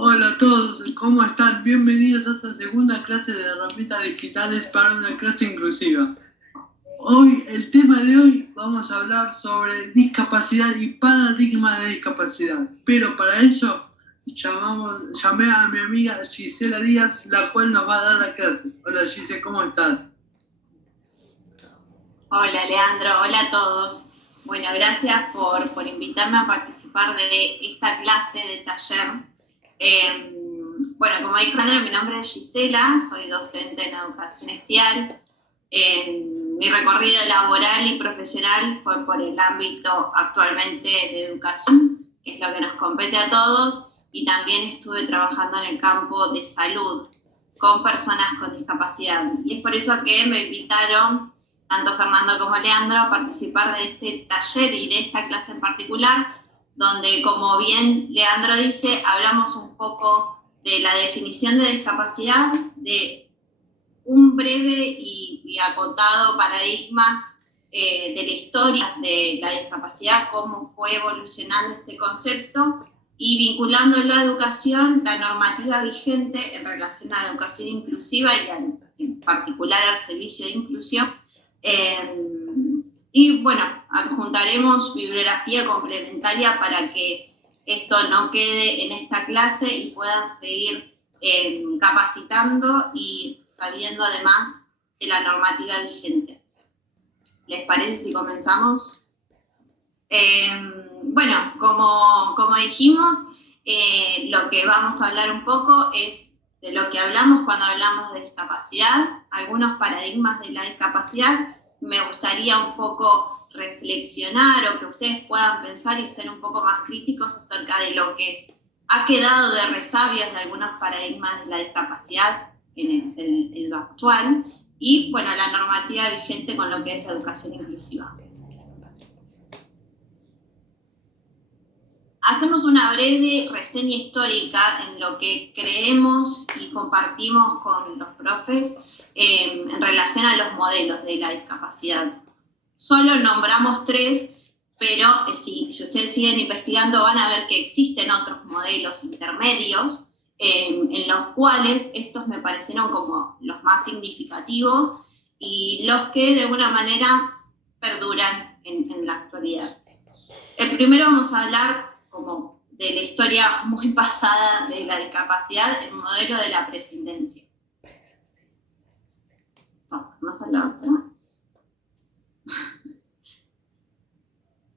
Hola a todos, ¿cómo están? Bienvenidos a esta segunda clase de herramientas digitales para una clase inclusiva. El tema de hoy vamos a hablar sobre discapacidad y paradigma de discapacidad. Pero para eso llamé a mi amiga Gisela Díaz, la cual nos va a dar la clase. Hola Gisela, ¿cómo estás? Hola Leandro, hola a todos. Bueno, gracias por invitarme a participar de esta clase de taller. Bueno, como dijo Leandro, mi nombre es Gisela, soy docente en educación especial. Mi recorrido laboral y profesional fue por el ámbito actualmente de educación, que es lo que nos compete a todos, y también estuve trabajando en el campo de salud con personas con discapacidad. Y es por eso que me invitaron tanto Fernando como Leandro a participar de este taller y de esta clase en particular, donde, como bien Leandro dice, hablamos un poco de la definición de discapacidad, de un breve y acotado paradigma de la historia de la discapacidad, cómo fue evolucionando este concepto, y vinculándolo a educación, la normativa vigente en relación a la educación inclusiva y en particular al servicio de inclusión. Y bueno, adjuntaremos bibliografía complementaria para que esto no quede en esta clase y puedan seguir capacitando y sabiendo además de la normativa vigente. ¿Les parece si comenzamos? Bueno, como dijimos, lo que vamos a hablar un poco es de lo que hablamos cuando hablamos de discapacidad, algunos paradigmas de la discapacidad. Me gustaría un poco reflexionar o que ustedes puedan pensar y ser un poco más críticos acerca de lo que ha quedado de resabios de algunos paradigmas de la discapacidad en lo actual y, bueno, la normativa vigente con lo que es la educación inclusiva. Hacemos una breve reseña histórica en lo que creemos y compartimos con los profes en relación a los modelos de la discapacidad. Solo nombramos 3, pero si ustedes siguen investigando van a ver que existen otros modelos intermedios en los cuales estos me parecieron como los más significativos y los que de alguna manera perduran en la actualidad. El primero vamos a hablar como de la historia muy pasada de la discapacidad, el modelo de la presidencia. Vamos a la otra.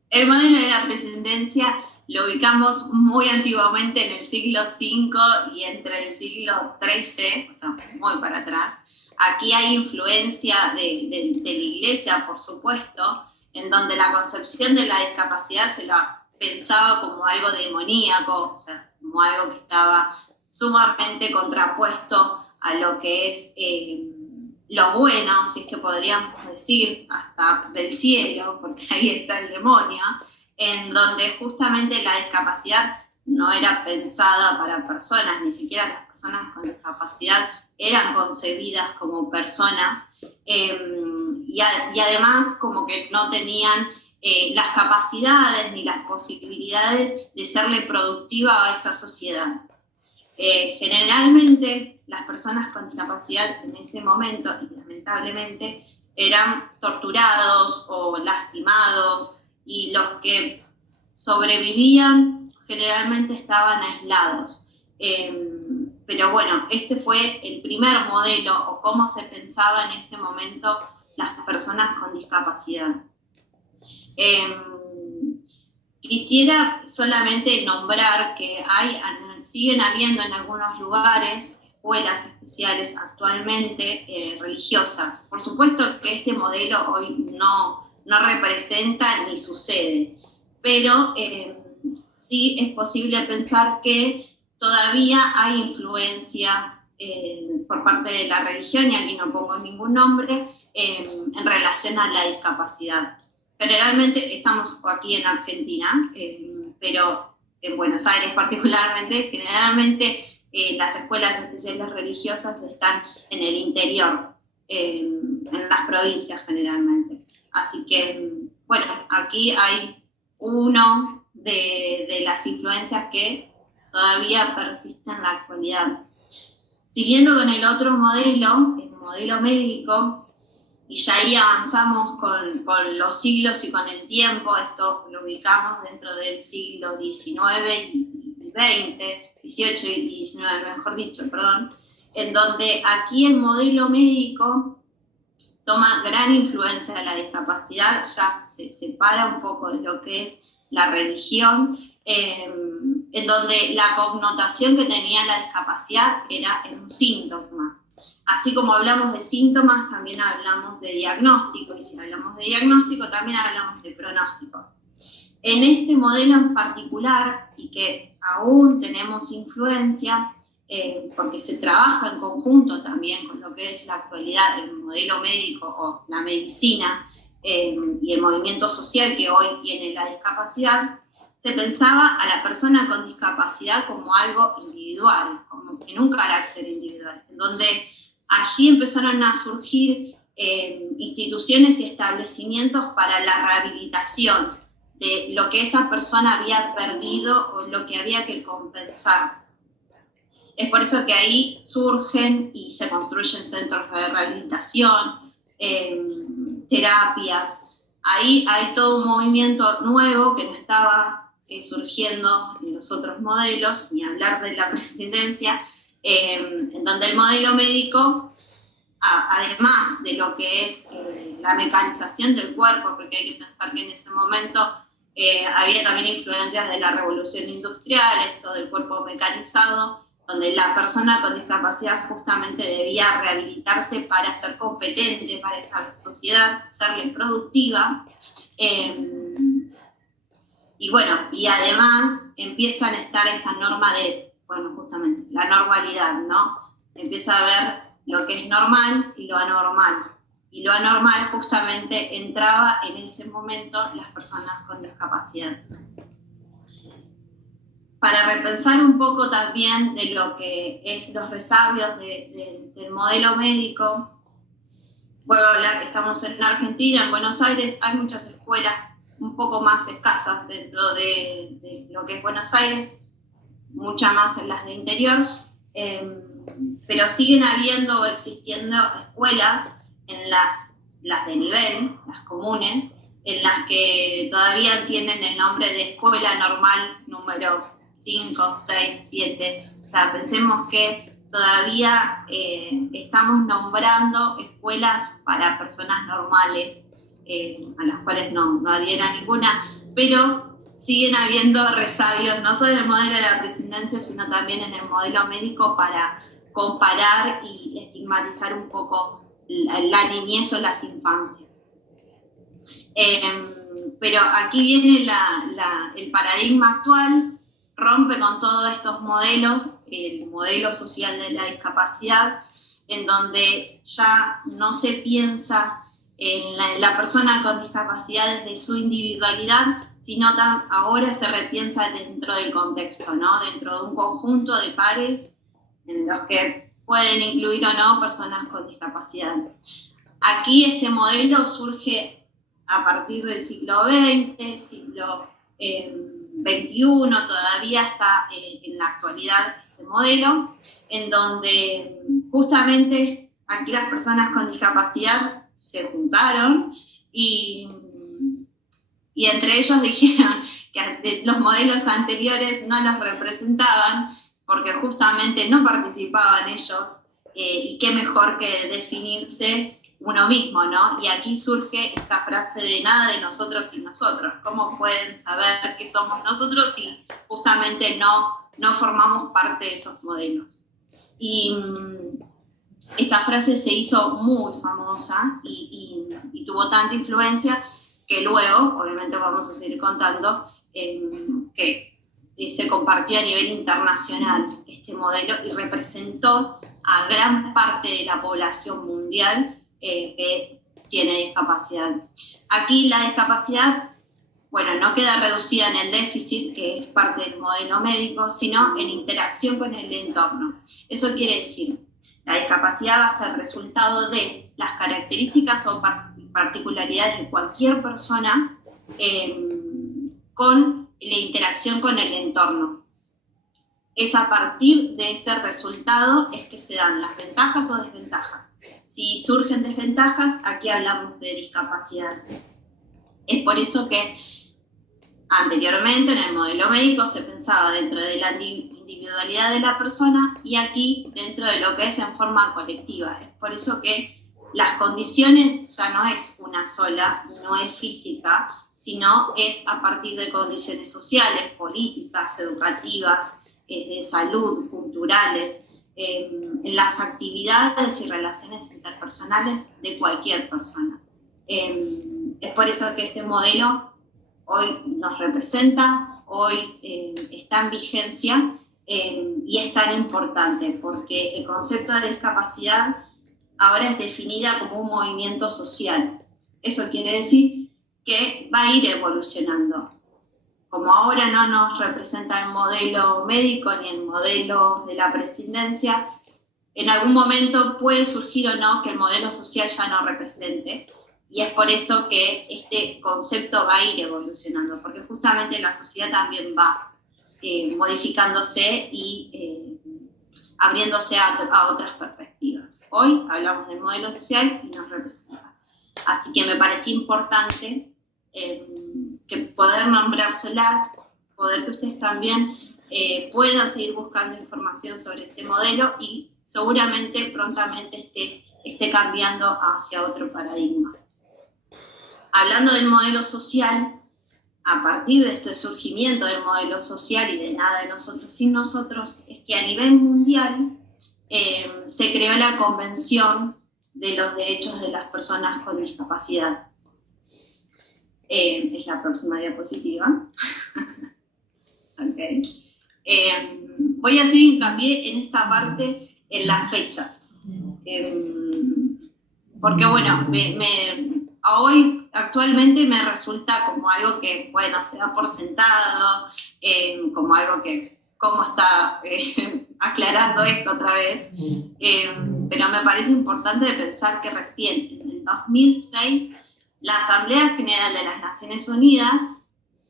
El modelo de la presidencia lo ubicamos muy antiguamente en el siglo V y entre el siglo XIII, o sea, muy para atrás. Aquí hay influencia de la Iglesia, por supuesto, en donde la concepción de la discapacidad se la pensaba como algo demoníaco, o sea, como algo que estaba sumamente contrapuesto a lo que es lo bueno, si es que podríamos decir, hasta del cielo, porque ahí está el demonio, en donde justamente la discapacidad no era pensada para personas, ni siquiera las personas con discapacidad eran concebidas como personas, y además como que no tenían las capacidades ni las posibilidades de serle productiva a esa sociedad. Generalmente las personas con discapacidad en ese momento, y lamentablemente, eran torturados o lastimados, y los que sobrevivían generalmente estaban aislados. Pero bueno, este fue el primer modelo o cómo se pensaba en ese momento las personas con discapacidad. Quisiera solamente nombrar que siguen habiendo en algunos lugares escuelas especiales actualmente religiosas. Por supuesto que este modelo hoy no representa ni sucede, pero sí es posible pensar que todavía hay influencia por parte de la religión, y aquí no pongo ningún nombre, en relación a la discapacidad. Generalmente estamos aquí en Argentina, pero en Buenos Aires particularmente, generalmente las escuelas especiales religiosas están en el interior, en las provincias generalmente. Así que, bueno, aquí hay uno de las influencias que todavía persiste en la actualidad. Siguiendo con el otro modelo, el modelo médico, y ya ahí avanzamos con los siglos y con el tiempo, esto lo ubicamos dentro del siglo XIX y XX, XVIII y XIX, mejor dicho, perdón, en donde aquí el modelo médico toma gran influencia de la discapacidad, ya se separa un poco de lo que es la religión, en donde la connotación que tenía la discapacidad era en un síntoma. Así como hablamos de síntomas, también hablamos de diagnóstico, y si hablamos de diagnóstico, también hablamos de pronóstico. En este modelo en particular, y que aún tenemos influencia, porque se trabaja en conjunto también con lo que es la actualidad, el modelo médico o la medicina, y el movimiento social que hoy tiene la discapacidad, se pensaba a la persona con discapacidad como algo individual, como en un carácter individual, en donde allí empezaron a surgir instituciones y establecimientos para la rehabilitación de lo que esa persona había perdido o lo que había que compensar. Es por eso que ahí surgen y se construyen centros de rehabilitación, terapias. Ahí hay todo un movimiento nuevo que no estaba surgiendo en los otros modelos, ni hablar de la presidencia, en donde el modelo médico, además de lo que es la mecanización del cuerpo, porque hay que pensar que en ese momento había también influencias de la revolución industrial, esto del cuerpo mecanizado, donde la persona con discapacidad justamente debía rehabilitarse para ser competente para esa sociedad, serle productiva. Y bueno, y además empiezan a estar esta norma de, bueno, justamente, la normalidad, ¿no? Empieza a ver lo que es normal y lo anormal. Y lo anormal justamente entraba en ese momento las personas con discapacidad. Para repensar un poco también de lo que es los resabios del modelo médico, vuelvo a hablar que estamos en Argentina, en Buenos Aires, hay muchas escuelas un poco más escasas dentro de lo que es Buenos Aires, muchas más en las de interior, pero siguen habiendo o existiendo escuelas en las de nivel, las comunes, en las que todavía tienen el nombre de escuela normal número 5, 6, 7. O sea, pensemos que todavía estamos nombrando escuelas para personas normales, a las cuales no adhiera ninguna, pero siguen habiendo resabios, no solo en el modelo de la presidencia, sino también en el modelo médico para comparar y estigmatizar un poco la niñez o las infancias. Pero aquí viene el paradigma actual, rompe con todos estos modelos, el modelo social de la discapacidad, en donde ya no se piensa en la persona con discapacidad desde su individualidad, sino ahora se repiensa dentro del contexto, ¿no? Dentro de un conjunto de pares en los que pueden incluir o no personas con discapacidad. Aquí este modelo surge a partir del siglo XX, siglo XXI, todavía está en la actualidad este modelo, en donde justamente aquí las personas con discapacidad se juntaron y entre ellos dijeron que los modelos anteriores no los representaban porque justamente no participaban ellos, y qué mejor que definirse uno mismo, ¿no? Y aquí surge esta frase de nada de nosotros y nosotros. ¿Cómo pueden saber qué somos nosotros si justamente no formamos parte de esos modelos? Y esta frase se hizo muy famosa y tuvo tanta influencia que luego, obviamente vamos a seguir contando, que se compartió a nivel internacional este modelo y representó a gran parte de la población mundial que tiene discapacidad. Aquí la discapacidad, bueno, no queda reducida en el déficit, que es parte del modelo médico, sino en interacción con el entorno. Eso quiere decir, la discapacidad va a ser resultado de las características o particularidades de cualquier persona con la interacción con el entorno. es a partir de este resultado es que se dan las ventajas o desventajas. Si surgen desventajas, aquí hablamos de discapacidad. Es por eso que anteriormente en el modelo médico se pensaba dentro de la individualidad de la persona y aquí dentro de lo que es en forma colectiva. Es por eso que las condiciones ya no es una sola, no es física, sino es a partir de condiciones sociales, políticas, educativas, de salud, culturales, en las actividades y relaciones interpersonales de cualquier persona. Es por eso que este modelo hoy nos representa, hoy está en vigencia y es tan importante porque el concepto de discapacidad ahora es definida como un movimiento social. Eso quiere decir que va a ir evolucionando. Como ahora no nos representa el modelo médico ni el modelo de la presidencia, en algún momento puede surgir o no que el modelo social ya no represente. Y es por eso que este concepto va a ir evolucionando, porque justamente la sociedad también va modificándose y abriéndose a otras perspectivas. Hoy hablamos del modelo social y nos representa. Así que me parecía importante que poder nombrárselas, poder que ustedes también puedan seguir buscando información sobre este modelo y seguramente prontamente esté cambiando hacia otro paradigma. Hablando del modelo social, a partir de este surgimiento del modelo social y de nada de nosotros sin nosotros, es que a nivel mundial se creó la Convención de los Derechos de las Personas con Discapacidad. Es la próxima diapositiva. Okay. Voy a hacer hincapié en esta parte, en las fechas. Porque bueno, hoy actualmente me resulta como algo que, bueno, se da por sentado, como algo que, ¿cómo está aclarando esto otra vez? Pero me parece importante pensar que recién, en el 2006, la Asamblea General de las Naciones Unidas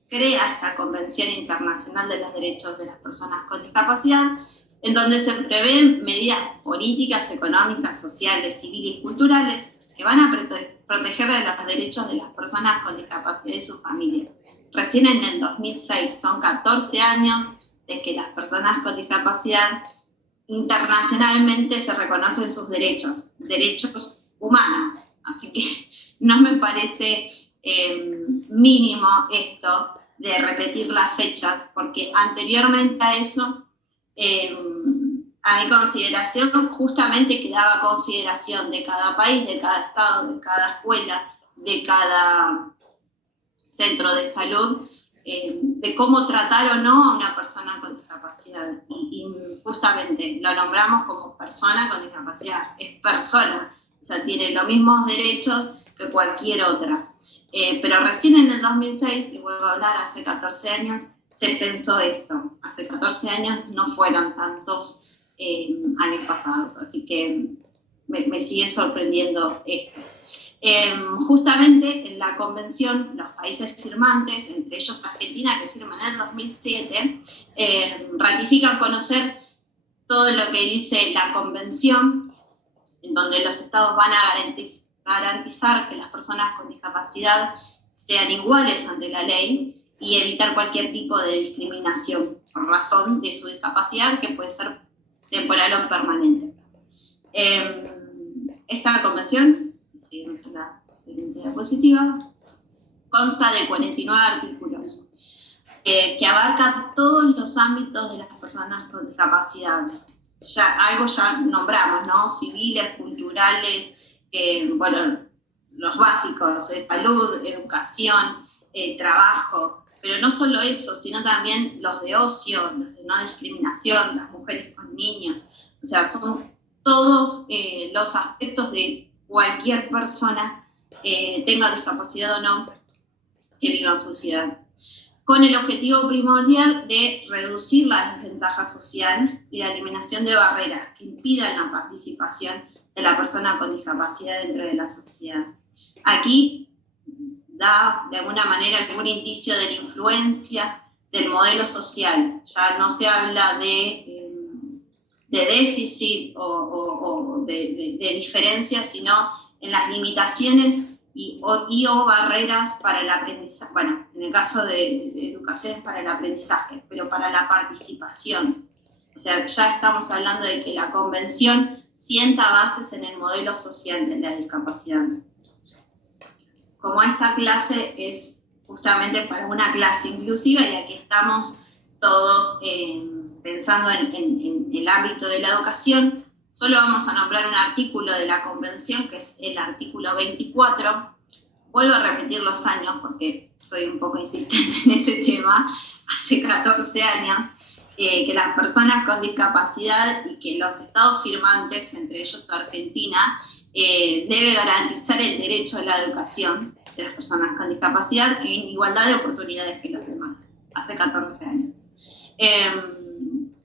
crea esta Convención Internacional de los Derechos de las Personas con Discapacidad, en donde se prevén medidas políticas, económicas, sociales, civiles y culturales que van a proteger los derechos de las personas con discapacidad y sus familias. Recién en el 2006, son 14 años de que las personas con discapacidad internacionalmente se reconocen sus derechos humanos. Así que no me parece mínimo esto de repetir las fechas, porque anteriormente a eso, a mi consideración, justamente quedaba consideración de cada país, de cada estado, de cada escuela, de cada centro de salud, de cómo tratar o no a una persona con discapacidad. Y justamente lo nombramos como persona con discapacidad, es persona, o sea, tiene los mismos derechos que cualquier otra. Pero recién en el 2006, y vuelvo a hablar, hace 14 años, se pensó esto. Hace 14 años no fueron tantos años pasados, así que me sigue sorprendiendo esto. Justamente en la convención, los países firmantes, entre ellos Argentina, que firma en el 2007, ratifican conocer todo lo que dice la convención, en donde los estados van a garantizar que las personas con discapacidad sean iguales ante la ley y evitar cualquier tipo de discriminación por razón de su discapacidad, que puede ser temporal o permanente. Esta convención, seguimos en la siguiente diapositiva, consta de 49 artículos que abarca todos los ámbitos de las personas con discapacidad. Algo ya nombramos, ¿no? Civiles, culturales, bueno, los básicos, salud, educación, trabajo, pero no solo eso, sino también los de ocio, los de no discriminación, las mujeres con niños, o sea, son todos los aspectos de cualquier persona, tenga discapacidad o no, que viva en sociedad, con el objetivo primordial de reducir la desventaja social y la eliminación de barreras que impidan la participación de la persona con discapacidad dentro de la sociedad. Aquí da de alguna manera algún indicio de la influencia del modelo social. Ya no se habla de déficit o de diferencias, sino en las limitaciones o barreras para el aprendizaje. Bueno, en el caso de educación es para el aprendizaje, pero para la participación. O sea, ya estamos hablando de que la convención sienta bases en el modelo social de la discapacidad. Como esta clase es justamente para una clase inclusiva, y aquí estamos todos pensando en el ámbito de la educación, solo vamos a nombrar un artículo de la convención, que es el artículo 24. Vuelvo a repetir los años porque soy un poco insistente en ese tema. Hace 14 años que las personas con discapacidad y que los estados firmantes, entre ellos Argentina, debe garantizar el derecho a la educación de las personas con discapacidad en igualdad de oportunidades que los demás. Hace 14 años.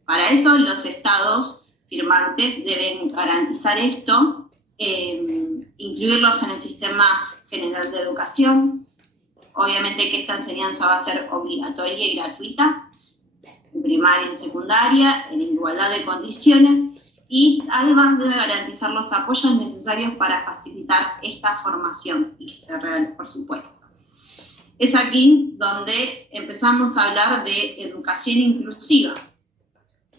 Para eso los estados firmantes deben garantizar esto, incluirlos en el sistema general de educación. Obviamente que esta enseñanza va a ser obligatoria y gratuita, en primaria y en secundaria, en igualdad de condiciones, y además debe garantizar los apoyos necesarios para facilitar esta formación y que sea real, por supuesto. Es aquí donde empezamos a hablar de educación inclusiva,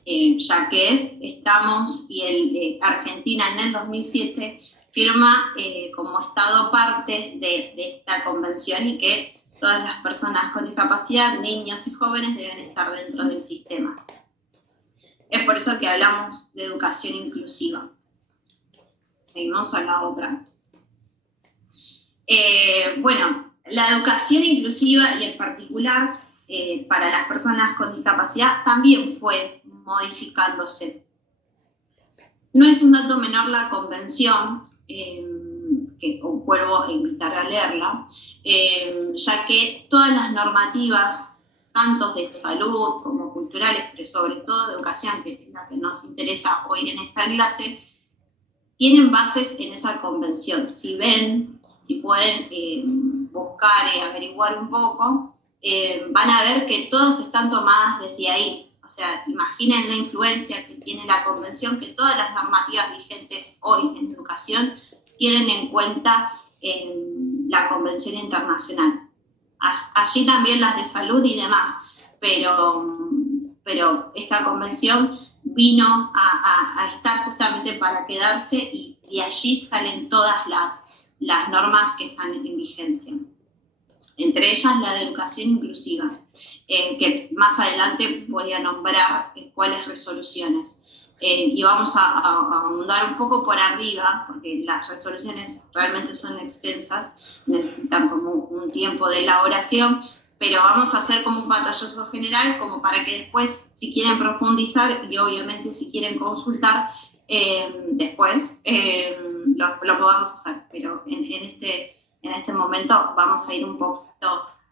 ya que estamos, y Argentina en el 2007 firma como Estado parte de esta convención, y que todas las personas con discapacidad, niños y jóvenes, deben estar dentro del sistema. Es por eso que hablamos de educación inclusiva. Seguimos a la otra. Bueno, la educación inclusiva, y en particular para las personas con discapacidad, también fue modificándose. No es un dato menor la convención, que os vuelvo a invitar a leerla, ya que todas las normativas, tanto de salud como culturales, pero sobre todo de educación, que es la que nos interesa hoy en esta clase, tienen bases en esa convención. Si pueden buscar y averiguar un poco, van a ver que todas están tomadas desde ahí. O sea, imaginen la influencia que tiene la convención, que todas las normativas vigentes hoy en educación tienen en cuenta la convención internacional. Allí también las de salud y demás, pero esta convención vino a estar justamente para quedarse, y allí salen todas las normas que están en vigencia. Entre ellas la de educación inclusiva, que más adelante voy a nombrar cuáles resoluciones. Y vamos a ahondar un poco por arriba, porque las resoluciones realmente son extensas, necesitan como un tiempo de elaboración, pero vamos a hacer como un pantallazo general, como para que después, si quieren profundizar, y obviamente si quieren consultar, después lo podamos hacer, pero en este momento vamos a ir un poquito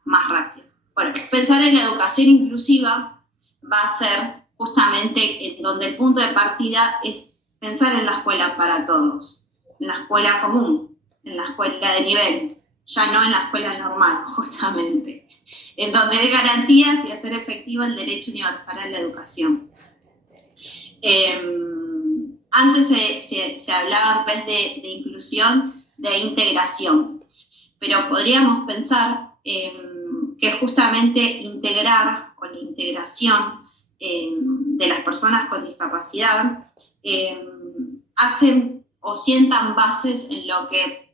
más rápido. Bueno, pensar en la educación inclusiva va a ser justamente en donde el punto de partida es pensar en la escuela para todos, en la escuela común, en la escuela de nivel, ya no en la escuela normal, justamente, en donde hay garantías y hacer efectivo el derecho universal a la educación. Antes se hablaba, en vez de inclusión, de integración, pero podríamos pensar que justamente integrar, o la integración de las personas con discapacidad, hacen o sientan bases en lo que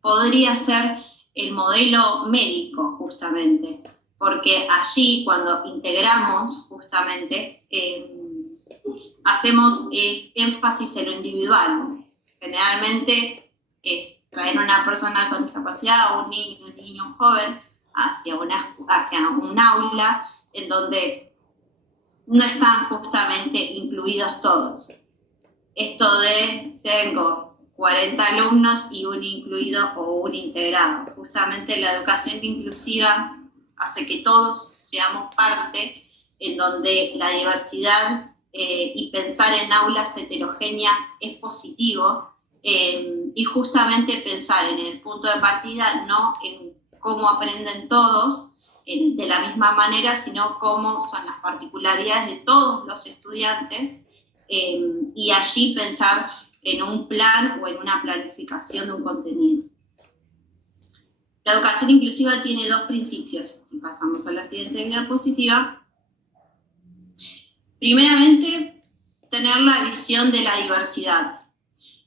podría ser el modelo médico, justamente, porque allí, cuando integramos, justamente, hacemos énfasis en lo individual. Generalmente es traer a una persona con discapacidad, un niño, un joven, hacia un aula en donde no están justamente incluidos todos. Esto de tengo 40 alumnos y un incluido o un integrado. Justamente la educación inclusiva hace que todos seamos parte, en donde la diversidad y pensar en aulas heterogéneas es positivo, y justamente pensar en el punto de partida, no en cómo aprenden todos, de la misma manera, sino cómo son las particularidades de todos los estudiantes, y allí pensar en un plan o en una planificación de un contenido. La educación inclusiva tiene dos principios, y pasamos a la siguiente diapositiva. Primeramente, tener la visión de la diversidad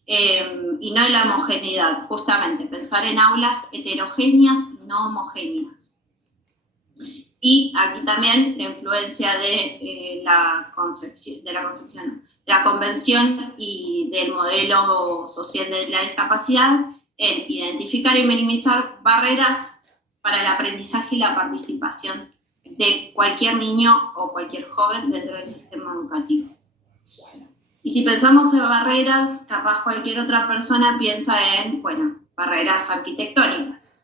y no de la homogeneidad, justamente, pensar en aulas heterogéneas y no homogéneas. Y aquí también la influencia de la convención y del modelo social de la discapacidad en identificar y minimizar barreras para el aprendizaje y la participación de cualquier niño o cualquier joven dentro del sistema educativo. Y si pensamos en barreras, capaz cualquier otra persona piensa en, bueno, barreras arquitectónicas.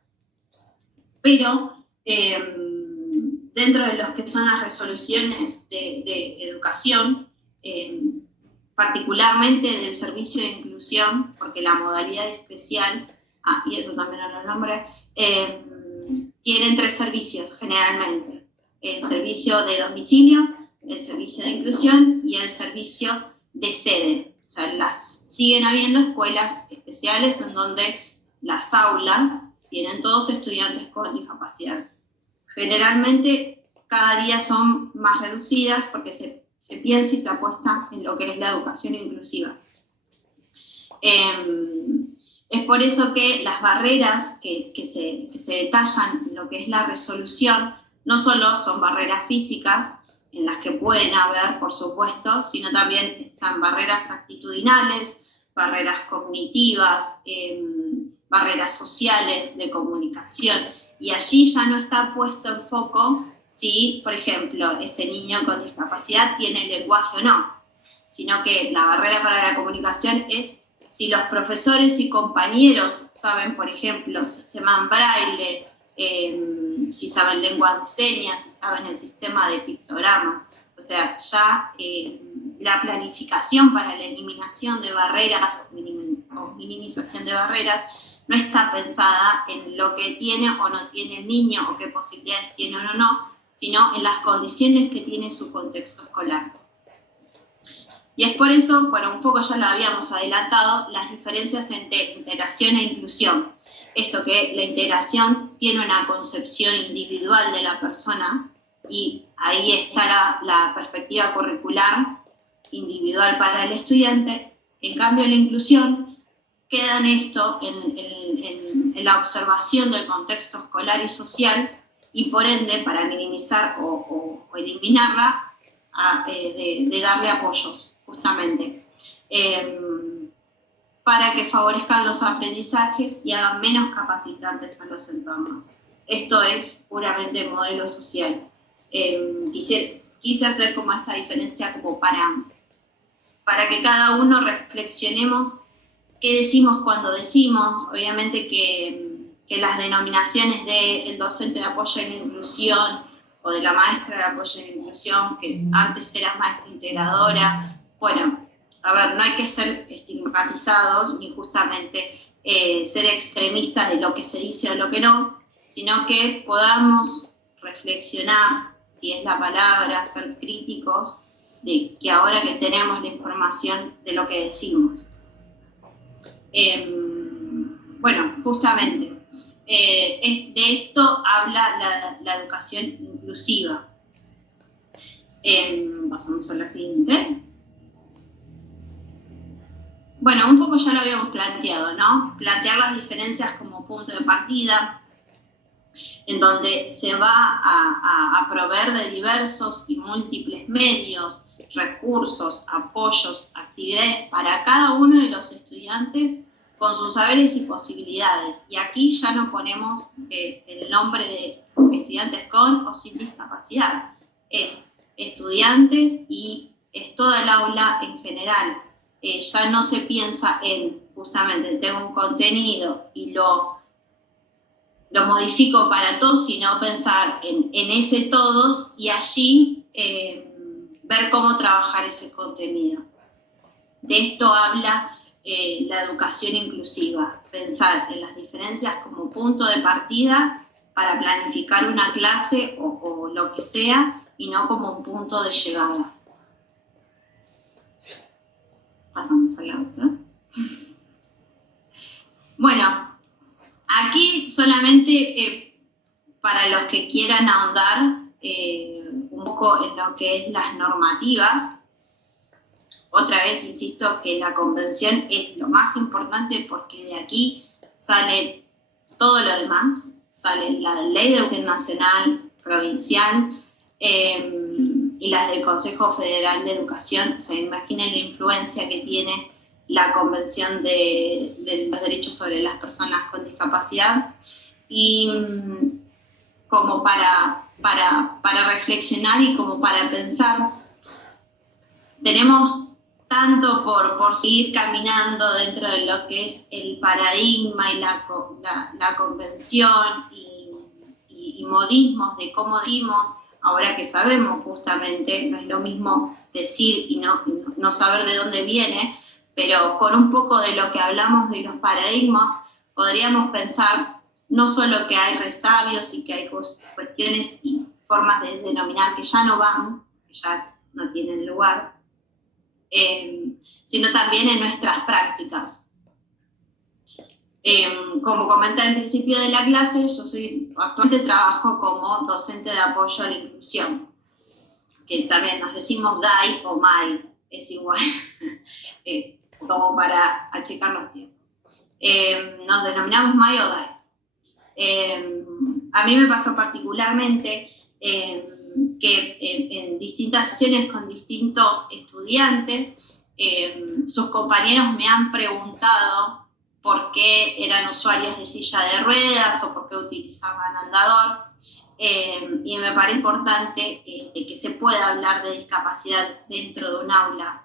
Pero dentro de los que son las resoluciones de educación, particularmente del servicio de inclusión, porque la modalidad especial, y eso también lo nombré, tienen 3 servicios generalmente: el servicio de domicilio, el servicio de inclusión y el servicio de sede. O sea, siguen habiendo escuelas especiales en donde las aulas tienen todos estudiantes con discapacidad. Generalmente cada día son más reducidas porque se piensa y se apuesta en lo que es la educación inclusiva. Es por eso que las barreras que se detallan en lo que es la resolución no solo son barreras físicas, en las que pueden haber, por supuesto, sino también están barreras actitudinales, barreras cognitivas, barreras sociales de comunicación, y allí ya no está puesto en foco si, por ejemplo, ese niño con discapacidad tiene lenguaje o no, sino que la barrera para la comunicación es si los profesores y compañeros saben, por ejemplo, sistema en braille, si saben lenguas de señas, si saben el sistema de pictogramas. O sea, ya la planificación para la eliminación de barreras o minimización de barreras no está pensada en lo que tiene o no tiene el niño, o qué posibilidades tiene o no, sino en las condiciones que tiene su contexto escolar. Y es por eso, bueno, un poco ya lo habíamos adelantado, las diferencias entre integración e inclusión. Esto que la integración tiene una concepción individual de la persona, y ahí está la perspectiva curricular individual para el estudiante. En cambio, la inclusión queda en esto, en la observación del contexto escolar y social, y por ende, para minimizar o eliminarla, de darle apoyos, justamente, para que favorezcan los aprendizajes y hagan menos capacitantes a los entornos. Esto es puramente modelo social. Quise hacer como esta diferencia como para que cada uno reflexionemos qué decimos cuando decimos. Obviamente que las denominaciones del docente de apoyo en inclusión o de la maestra de apoyo en inclusión, que antes era maestra integradora, bueno, a ver, no hay que ser estigmatizados ni justamente ser extremistas de lo que se dice o lo que no, sino que podamos reflexionar, si es la palabra, ser críticos, de que ahora que tenemos la información de lo que decimos. Bueno, justamente, de esto habla la educación inclusiva. Pasamos a la siguiente. Bueno, un poco ya lo habíamos planteado, ¿no? Plantear las diferencias como punto de partida, en donde se va a proveer de diversos y múltiples medios, recursos, apoyos, actividades para cada uno de los estudiantes con sus saberes y posibilidades. Y aquí ya no ponemos el nombre de estudiantes con o sin discapacidad. Es estudiantes y es toda el aula en general. Ya no se piensa en, justamente, tengo un contenido y lo modifico para todos, sino pensar en ese todos y allí ver cómo trabajar ese contenido. De esto habla la educación inclusiva, pensar en las diferencias como punto de partida para planificar una clase o lo que sea, y no como un punto de llegada. Pasamos a la otra. Bueno, aquí solamente para los que quieran ahondar un poco en lo que es las normativas. Otra vez insisto que la convención es lo más importante porque de aquí sale todo lo demás. Sale la Ley de Educación Nacional, provincial, y las del Consejo Federal de Educación. O sea, imaginen la influencia que tiene la Convención de los Derechos sobre las Personas con Discapacidad. Y como para reflexionar y como para pensar, tenemos tanto por seguir caminando dentro de lo que es el paradigma y la convención y modismos de cómo dimos. Ahora que sabemos justamente, no es lo mismo decir y no saber de dónde viene, pero con un poco de lo que hablamos de los paradigmas, podríamos pensar no solo que hay resabios y que hay cuestiones y formas de denominar que ya no van, que ya no tienen lugar, sino también en nuestras prácticas. Como comenté al principio de la clase, yo actualmente trabajo como docente de apoyo a la inclusión, que también nos decimos DAI o MAI, es igual, como para achicar los tiempos. Nos denominamos MAI o DAI. A mí me pasó particularmente que en distintas sesiones con distintos estudiantes, sus compañeros me han preguntado por qué eran usuarios de silla de ruedas o por qué utilizaban andador, y me parece importante que se pueda hablar de discapacidad dentro de un aula.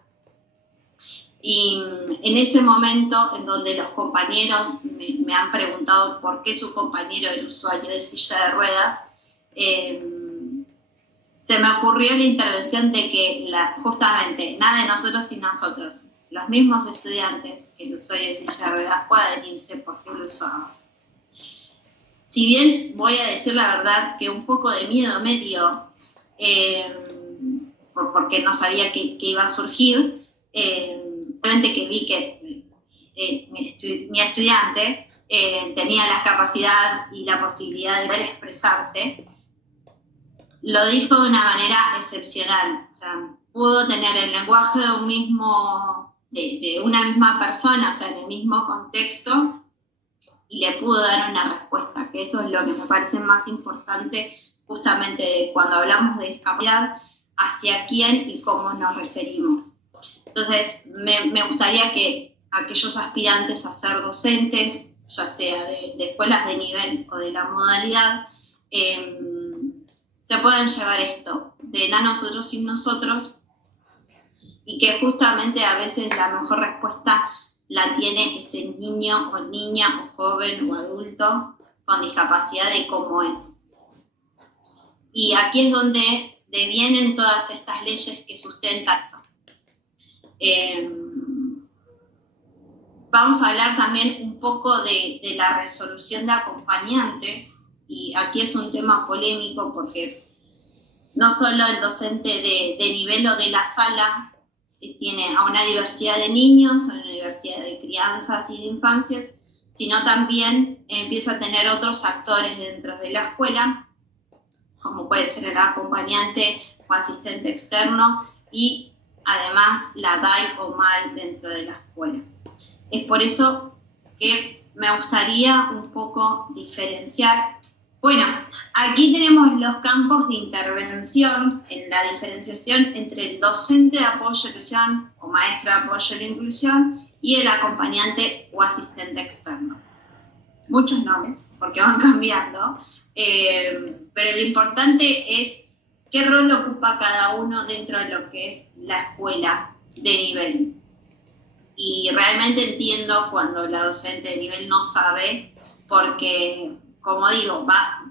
Y en ese momento en donde los compañeros me han preguntado por qué su compañero era usuario de silla de ruedas, se me ocurrió la intervención de que justamente nada de nosotros y nosotros, los mismos estudiantes que el usuario de silla de ruedas pueda decirse por qué lo usaba. Si bien voy a decir la verdad que un poco de miedo me dio, porque no sabía que iba a surgir, obviamente que vi que mi estudiante tenía la capacidad y la posibilidad de poder expresarse, lo dijo de una manera excepcional. O sea, pudo tener el lenguaje de una misma persona, o sea, en el mismo contexto, y le pudo dar una respuesta, que eso es lo que me parece más importante justamente cuando hablamos de discapacidad, hacia quién y cómo nos referimos. Entonces, me gustaría que aquellos aspirantes a ser docentes, ya sea de escuelas de nivel o de la modalidad, se puedan llevar esto, de nosotros sin nosotros, y que justamente a veces la mejor respuesta la tiene ese niño o niña o joven o adulto con discapacidad de cómo es. Y aquí es donde devienen todas estas leyes que sustentan esto. Vamos a hablar también un poco de la resolución de acompañantes, y aquí es un tema polémico porque no solo el docente de nivel o de la sala tiene a una diversidad de niños, a una diversidad de crianzas y de infancias, sino también empieza a tener otros actores dentro de la escuela, como puede ser el acompañante o asistente externo, y además la DAI o MAI dentro de la escuela. Es por eso que me gustaría un poco diferenciar. Bueno, aquí tenemos los campos de intervención en la diferenciación entre el docente de apoyo a la inclusión o maestra de apoyo a la inclusión y el acompañante o asistente externo. Muchos nombres, porque van cambiando, pero lo importante es qué rol ocupa cada uno dentro de lo que es la escuela de nivel. Y realmente entiendo cuando la docente de nivel no sabe, porque, como digo,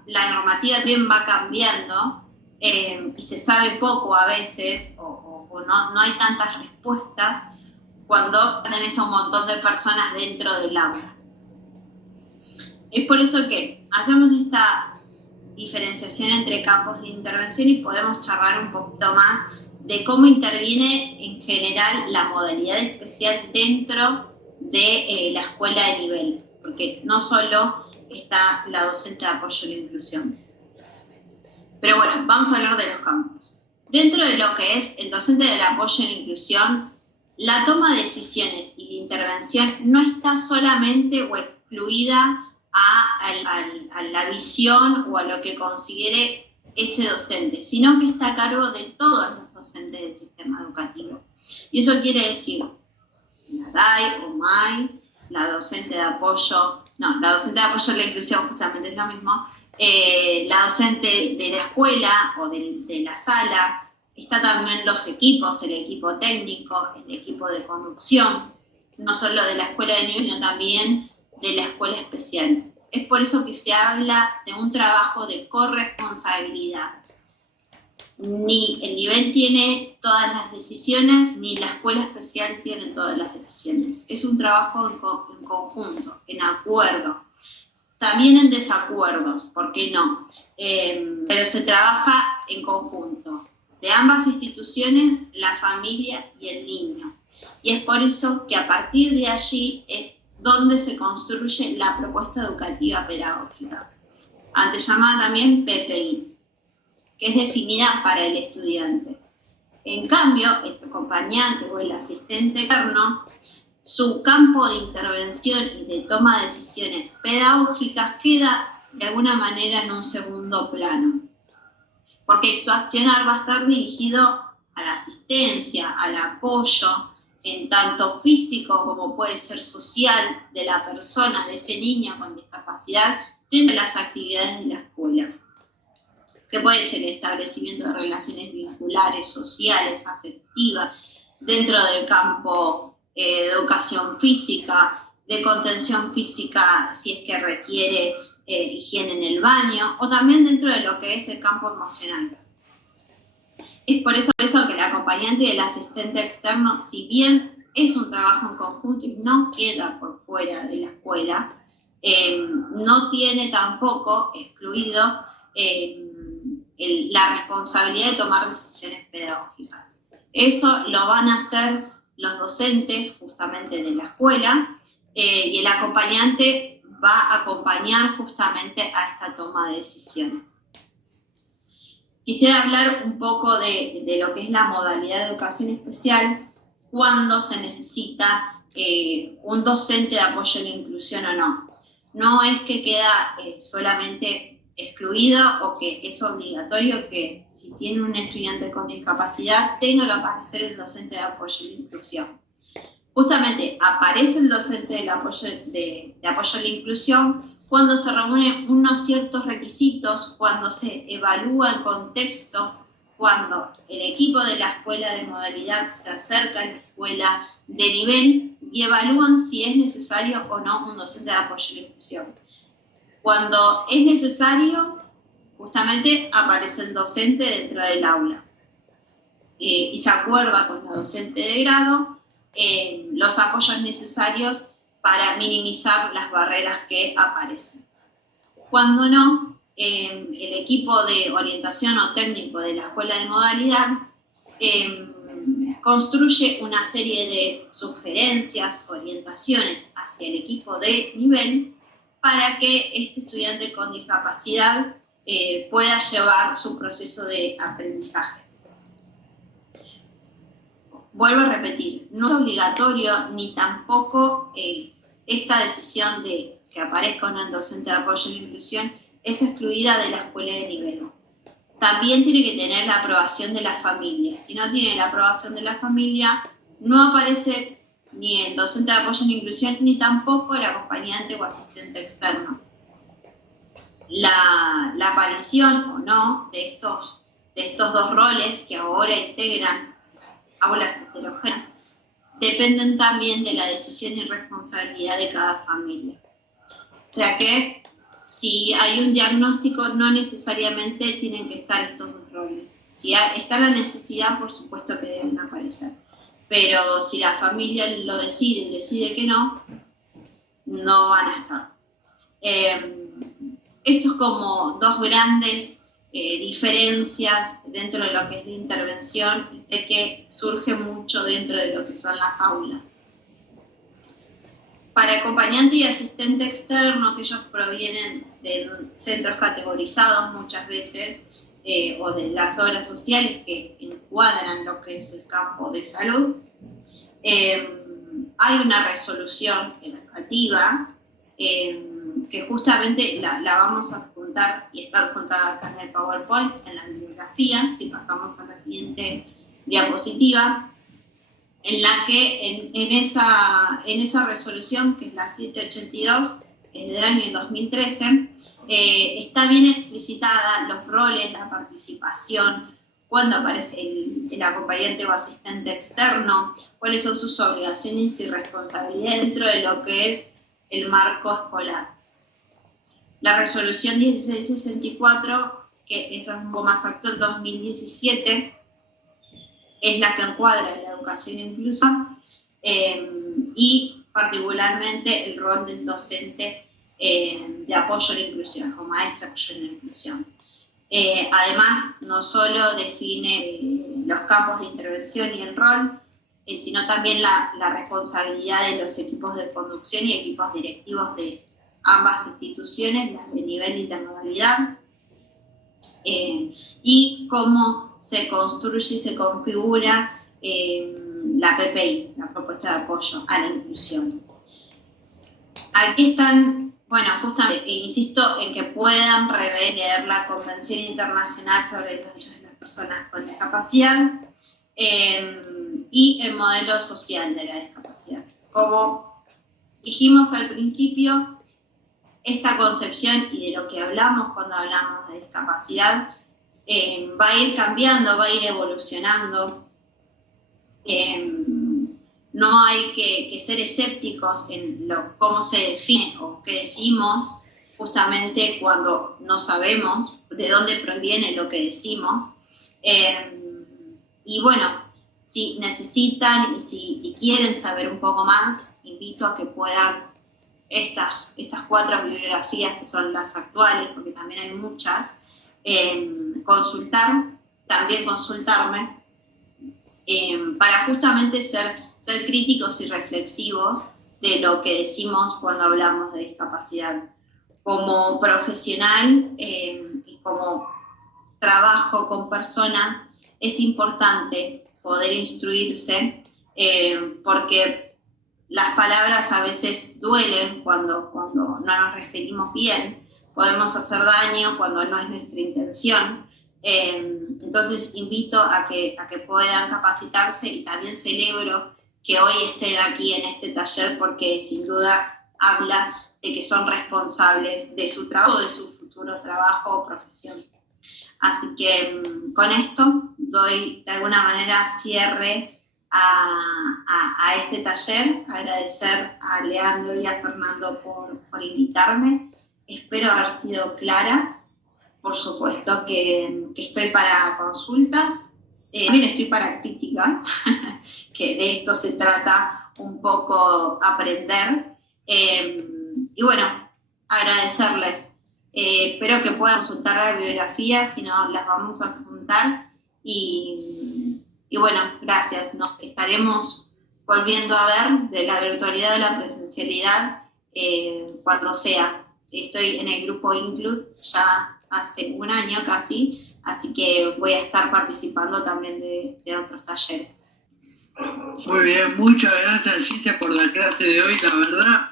la normativa también va cambiando, y se sabe poco a veces, o no hay tantas respuestas cuando tenés un montón de personas dentro del aula. Es por eso que hacemos esta diferenciación entre campos de intervención y podemos charlar un poquito más de cómo interviene en general la modalidad especial dentro de la escuela de nivel, porque no solo está la docente de apoyo a la inclusión. Pero bueno, vamos a hablar de los campos. Dentro de lo que es el docente del apoyo a la inclusión, la toma de decisiones y la intervención no está solamente o excluida a la visión o a lo que considere ese docente, sino que está a cargo de todos los docentes del sistema educativo. Y eso quiere decir la DAI o MAI, la docente de apoyo a la inclusión justamente es lo mismo, la docente de la escuela o de la sala, está también los equipos, el equipo técnico, el equipo de conducción, no solo de la escuela de nivel, sino también de la escuela especial. Es por eso que se habla de un trabajo de corresponsabilidad. Ni el nivel tiene todas las decisiones, ni la escuela especial tiene todas las decisiones. Es un trabajo en conjunto, en acuerdo. También en desacuerdos, ¿por qué no? Pero se trabaja en conjunto. De ambas instituciones, la familia y el niño. Y es por eso que a partir de allí es donde se construye la propuesta educativa pedagógica, antes llamada también PPI, que es definida para el estudiante. En cambio, el acompañante o el asistente externo, su campo de intervención y de toma de decisiones pedagógicas queda de alguna manera en un segundo plano, porque su accionar va a estar dirigido a la asistencia, al apoyo, en tanto físico como puede ser social de la persona, de ese niño con discapacidad, dentro de las actividades de la escuela, que puede ser el establecimiento de relaciones vinculares, sociales, afectivas, dentro del campo de educación física, de contención física si es que requiere higiene en el baño, o también dentro de lo que es el campo emocional. Es por eso que el acompañante y el asistente externo, si bien es un trabajo en conjunto y no queda por fuera de la escuela, no tiene tampoco excluido la responsabilidad de tomar decisiones pedagógicas. Eso lo van a hacer los docentes justamente de la escuela y el acompañante va a acompañar justamente a esta toma de decisiones. Quisiera hablar un poco de lo que es la modalidad de educación especial, cuando se necesita un docente de apoyo a la inclusión o no. No es que queda solamente excluido o que es obligatorio que si tiene un estudiante con discapacidad tenga que aparecer el docente de apoyo a la inclusión. Justamente aparece el docente de apoyo a la inclusión cuando se reúnen unos ciertos requisitos, cuando se evalúa el contexto, cuando el equipo de la escuela de modalidad se acerca a la escuela de nivel y evalúan si es necesario o no un docente de apoyo a la inclusión. Cuando es necesario, justamente aparece el docente dentro del aula y se acuerda con la docente de grado los apoyos necesarios para minimizar las barreras que aparecen. Cuando no, el equipo de orientación o técnico de la escuela de modalidad construye una serie de sugerencias, orientaciones hacia el equipo de nivel para que este estudiante con discapacidad pueda llevar su proceso de aprendizaje. Vuelvo a repetir, no es obligatorio ni tampoco esta decisión de que aparezca un docente de apoyo a la inclusión es excluida de la escuela de nivel. También tiene que tener la aprobación de la familia. Si no tiene la aprobación de la familia, no aparece ni el docente de apoyo a la inclusión ni tampoco el acompañante o asistente externo. La aparición o no de estos dos roles que ahora integran aulas heterogéneas dependen también de la decisión y responsabilidad de cada familia. O sea que si hay un diagnóstico, no necesariamente tienen que estar estos dos roles. Si está la necesidad, por supuesto que deben aparecer. Pero si la familia lo decide y decide que no, no van a estar. esto es como dos grandes diferencias dentro de lo que es la intervención, de que surge mucho dentro de lo que son las aulas. Para acompañante y asistente externo, que ellos provienen de centros categorizados muchas veces, o de las obras sociales que encuadran lo que es el campo de salud, hay una resolución educativa que justamente la vamos a adjuntar, y está adjuntada acá en el PowerPoint, en la bibliografía, si pasamos a la siguiente diapositiva, en la que en esa resolución, que es la 782, es del año 2013, está bien explicitada los roles, la participación, cuándo aparece el acompañante o asistente externo, cuáles son sus obligaciones y responsabilidades dentro de lo que es el marco escolar. La resolución 1664, que es un poco más actual, 2017, es la que encuadra la educación inclusiva y particularmente el rol del docente de apoyo a la inclusión, o maestra de apoyo a la inclusión. Además, no solo define los campos de intervención y el rol, sino también la responsabilidad de los equipos de conducción y equipos directivos de ambas instituciones, las de nivel y la modalidad, y cómo se construye y se configura la PPI, la propuesta de apoyo a la inclusión. Aquí están, bueno, justamente, insisto en que puedan leer la Convención Internacional sobre los Derechos de las Personas con Discapacidad y el modelo social de la discapacidad. Como dijimos al principio, esta concepción y de lo que hablamos cuando hablamos de discapacidad va a ir cambiando, va a ir evolucionando. No hay que ser escépticos en cómo se define o qué decimos, justamente cuando no sabemos de dónde proviene lo que decimos. Y bueno, si necesitan y si quieren saber un poco más, invito a que puedan estas 4 bibliografías que son las actuales, porque también hay muchas, consultar, también consultarme, para justamente ser críticos y reflexivos de lo que decimos cuando hablamos de discapacidad. Como profesional y como trabajo con personas, es importante poder instruirse porque las palabras a veces duelen cuando no nos referimos bien, podemos hacer daño cuando no es nuestra intención. Entonces invito a que puedan capacitarse y también celebro que hoy estén aquí en este taller porque sin duda habla de que son responsables de su trabajo, de su futuro trabajo o profesión. Así que con esto doy de alguna manera cierre a este taller, agradecer a Leandro y a Fernando por invitarme. Espero haber sido clara. Por supuesto que estoy para consultas, también estoy para críticas, que de esto se trata un poco aprender. Y bueno, agradecerles. Espero que puedan consultar la bibliografía, si no las vamos a juntar. Y bueno, gracias. Nos estaremos volviendo a ver de la virtualidad a la presencialidad cuando sea. Estoy en el grupo Include ya hace un año casi, así que voy a estar participando también de otros talleres. Muy bien, muchas gracias Gise por la clase de hoy, la verdad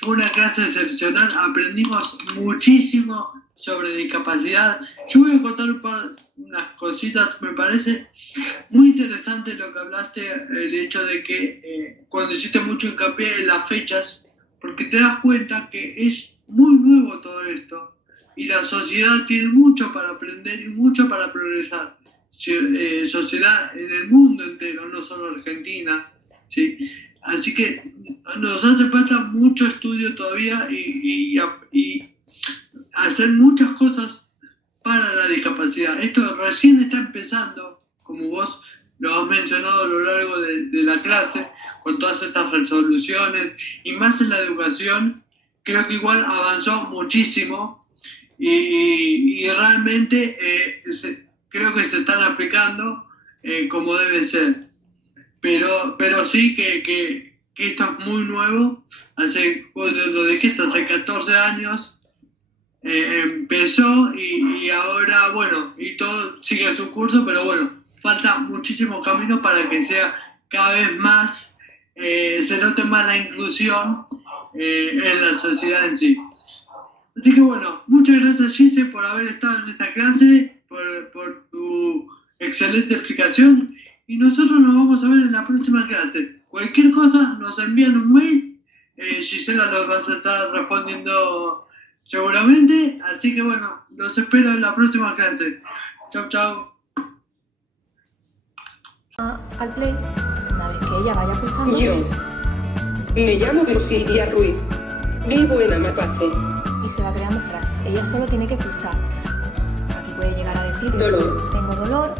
fue una clase excepcional, aprendimos muchísimo sobre discapacidad. Yo voy a contar unas cositas, me parece muy interesante lo que hablaste, el hecho de que cuando hiciste mucho hincapié en las fechas, porque te das cuenta que es muy nuevo todo esto y la sociedad tiene mucho para aprender y mucho para progresar. Sociedad en el mundo entero, no solo Argentina, ¿sí? Así que nos hace falta mucho estudio todavía y hacer muchas cosas para la discapacidad. Esto recién está empezando, como vos lo has mencionado a lo largo de la clase, con todas estas resoluciones y más en la educación. Creo que igual avanzó muchísimo y realmente creo que se están aplicando como debe ser. Pero sí que esto es muy nuevo. Lo dijiste, hace 14 años empezó y ahora, bueno, y todo sigue su curso, pero bueno, falta muchísimo camino para que sea cada vez más, se note más la inclusión en la sociedad en sí. Así que bueno, muchas gracias Gise por haber estado en esta clase, por tu excelente explicación, y nosotros nos vamos a ver en la próxima clase. Cualquier cosa nos envían un mail, Gisela los va a estar respondiendo seguramente, así que bueno, los espero en la próxima clase. Chau, chau. Al play, una vez que ella vaya pulsando. Yo me llamo Virginia Ruiz, vivo en Amapace. Y se va creando frase. Ella solo tiene que pulsar. Aquí puede llegar a decir: Dolor. tengo dolor.